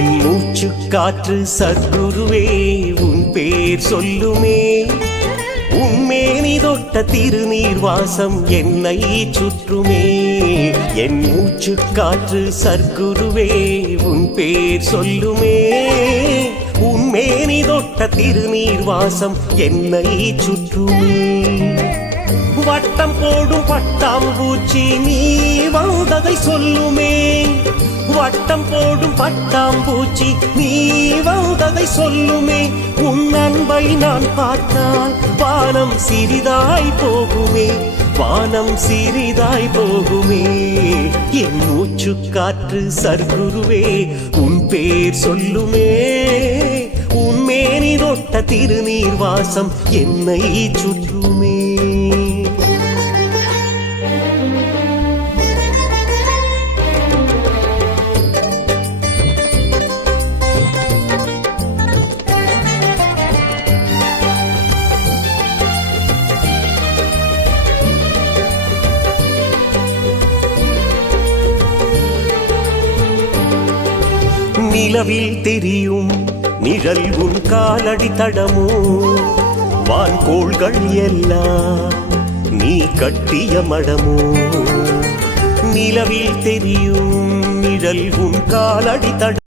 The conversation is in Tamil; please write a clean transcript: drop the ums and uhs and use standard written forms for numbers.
என் மூச்சு காற்று சத்குருவே உன் பேர் சொல்லுமே. உன்மேனி தொட்ட திருநீர் வாசம் என்னை சுற்றுமே. என் மூச்சு காற்று சத்குருவே உன் பேர் சொல்லுமே. உன்மேனி தொட்ட திருநீர் வாசம் என்னை சுற்றுமே. வட்டம் போடும் பட்டாம்பூச்சி நீ வந்ததை சொல்லுமே. வட்டம் போடும் பட்டாம்பூச்சி நீ வந்ததை சொல்லுமே. உன் அன்பை நான் பார்த்தால் வானம் சிறிதாய் போகுமே. வானம் சிறிதாய் போகுமே. என் மூச்சு காற்று சத்குருவே உன் பேர் சொல்லுமே. உன்மேனி தொட்ட திருநீர் வாசம் என்னை சுற்றுமே. நிலவில் தெரியும் நிழல் உன் காலடி தடமோ. வான்கோள்கள் எல்லாம் நீ கட்டிய மடமோ. நிலவில் தெரியும் நிழல் உன் காலடி தடம்.